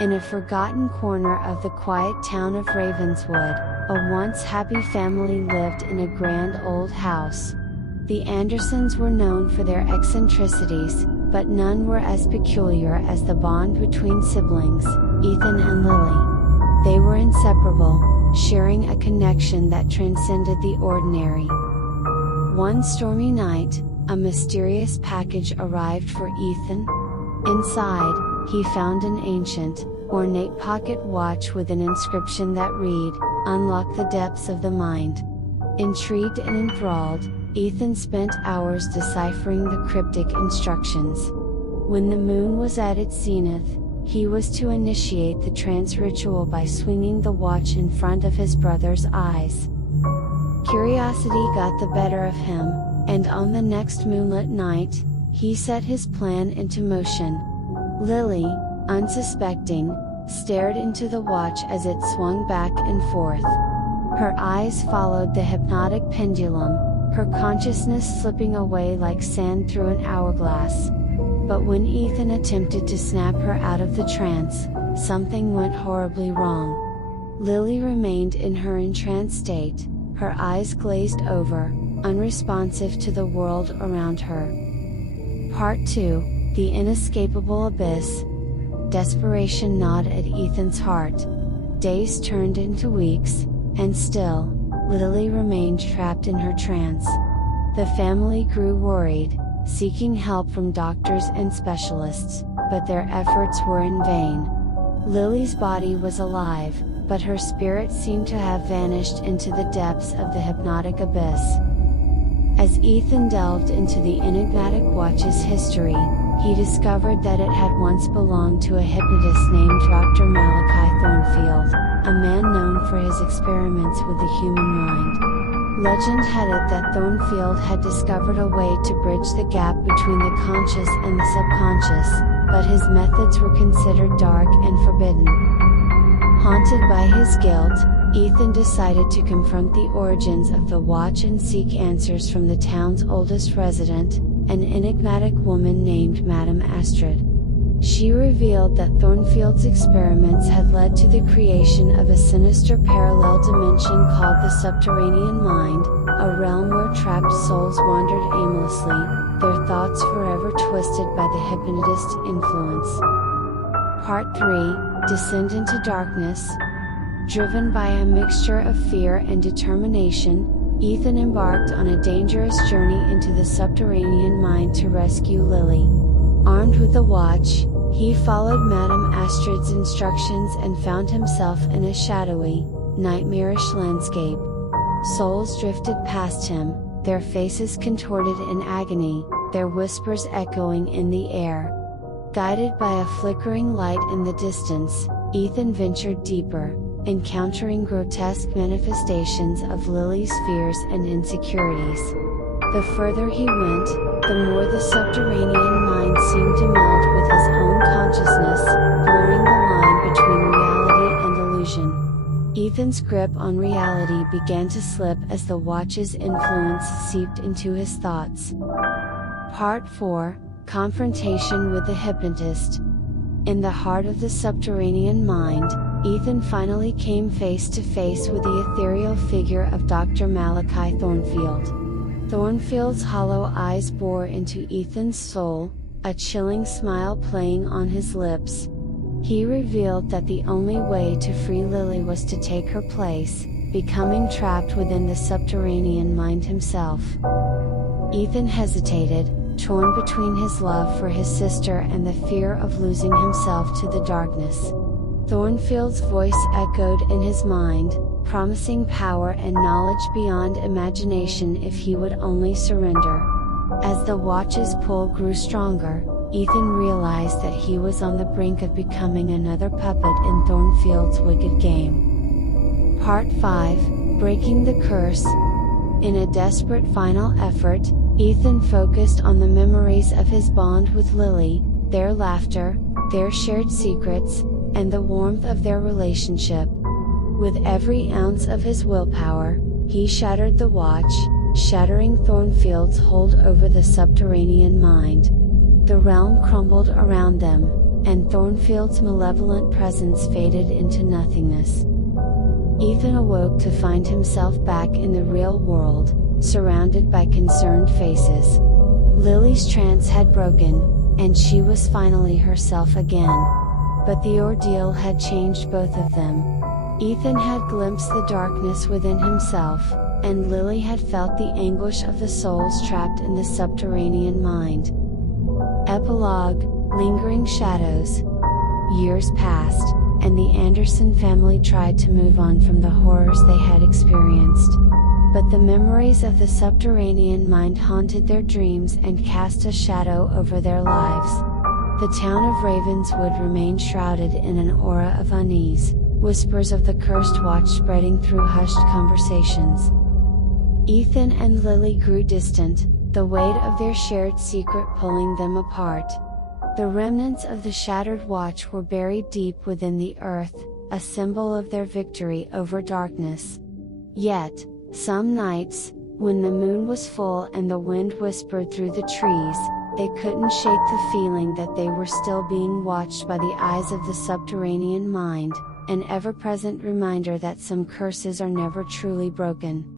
In a forgotten corner of the quiet town of Ravenswood, a once happy family lived in a grand old house. The Andersons were known for their eccentricities, but none were as peculiar as the bond between siblings, Ethan and Lily. They were inseparable, sharing a connection that transcended the ordinary. One stormy night, a mysterious package arrived for Ethan. Inside, he found an ancient, ornate pocket watch with an inscription that read, "Unlock the depths of the mind." Intrigued and enthralled, Ethan spent hours deciphering the cryptic instructions. When the moon was at its zenith, he was to initiate the trance ritual by swinging the watch in front of his brother's eyes. Curiosity got the better of him, and on the next moonlit night, he set his plan into motion. Lily, unsuspecting, stared into the watch as it swung back and forth. Her eyes followed the hypnotic pendulum, her consciousness slipping away like sand through an hourglass. But when Ethan attempted to snap her out of the trance, something went horribly wrong. Lily remained in her entranced state, her eyes glazed over, unresponsive to the world around her. Part 2, The Inescapable Abyss. Desperation gnawed at Ethan's heart. Days turned into weeks, and still, Lily remained trapped in her trance. The family grew worried, seeking help from doctors and specialists, but their efforts were in vain. Lily's body was alive, but her spirit seemed to have vanished into the depths of the hypnotic abyss. As Ethan delved into the enigmatic watch's history, he discovered that it had once belonged to a hypnotist named Dr. Malachi Thornfield, a man known for his experiments with the human mind. Legend had it that Thornfield had discovered a way to bridge the gap between the conscious and the subconscious, but his methods were considered dark and forbidden. Haunted by his guilt, Ethan decided to confront the origins of the watch and seek answers from the town's oldest resident, an enigmatic woman named Madame Astrid. She revealed that Thornfield's experiments had led to the creation of a sinister parallel dimension called the subterranean mind, a realm where trapped souls wandered aimlessly, their thoughts forever twisted by the hypnotist's influence. Part 3, Descent into Darkness. Driven by a mixture of fear and determination, Ethan embarked on a dangerous journey into the subterranean mind to rescue Lily. Armed with a watch, he followed Madame Astrid's instructions and found himself in a shadowy, nightmarish landscape. Souls drifted past him, their faces contorted in agony, their whispers echoing in the air. Guided by a flickering light in the distance, Ethan ventured deeper, encountering grotesque manifestations of Lily's fears and insecurities. The further he went, the more the subterranean mind seemed to meld with his own consciousness, blurring the line between reality and illusion. Ethan's grip on reality began to slip as the watch's influence seeped into his thoughts. Part 4, Confrontation with the Hypnotist. In the heart of the subterranean mind, Ethan finally came face to face with the ethereal figure of Dr. Malachi Thornfield. Thornfield's hollow eyes bore into Ethan's soul, a chilling smile playing on his lips. He revealed that the only way to free Lily was to take her place, becoming trapped within the subterranean mind himself. Ethan hesitated, torn between his love for his sister and the fear of losing himself to the darkness. Thornfield's voice echoed in his mind, promising power and knowledge beyond imagination if he would only surrender. As the watch's pull grew stronger, Ethan realized that he was on the brink of becoming another puppet in Thornfield's wicked game. Part 5, Breaking the Curse. In a desperate final effort, Ethan focused on the memories of his bond with Lily, their laughter, their shared secrets, and the warmth of their relationship. With every ounce of his willpower, he shattered the watch, shattering Thornfield's hold over the subterranean mind. The realm crumbled around them, and Thornfield's malevolent presence faded into nothingness. Ethan awoke to find himself back in the real world, surrounded by concerned faces. Lily's trance had broken, and she was finally herself again. But the ordeal had changed both of them. Ethan had glimpsed the darkness within himself, and Lily had felt the anguish of the souls trapped in the subterranean mind. Epilogue: Lingering shadows. Years passed, and the Anderson family tried to move on from the horrors they had experienced. But the memories of the subterranean mind haunted their dreams and cast a shadow over their lives. The town of Ravenswood remained shrouded in an aura of unease, whispers of the cursed watch spreading through hushed conversations. Ethan and Lily grew distant, the weight of their shared secret pulling them apart. The remnants of the shattered watch were buried deep within the earth, a symbol of their victory over darkness. Yet, some nights, when the moon was full and the wind whispered through the trees, they couldn't shake the feeling that they were still being watched by the eyes of the subterranean mind, an ever-present reminder that some curses are never truly broken.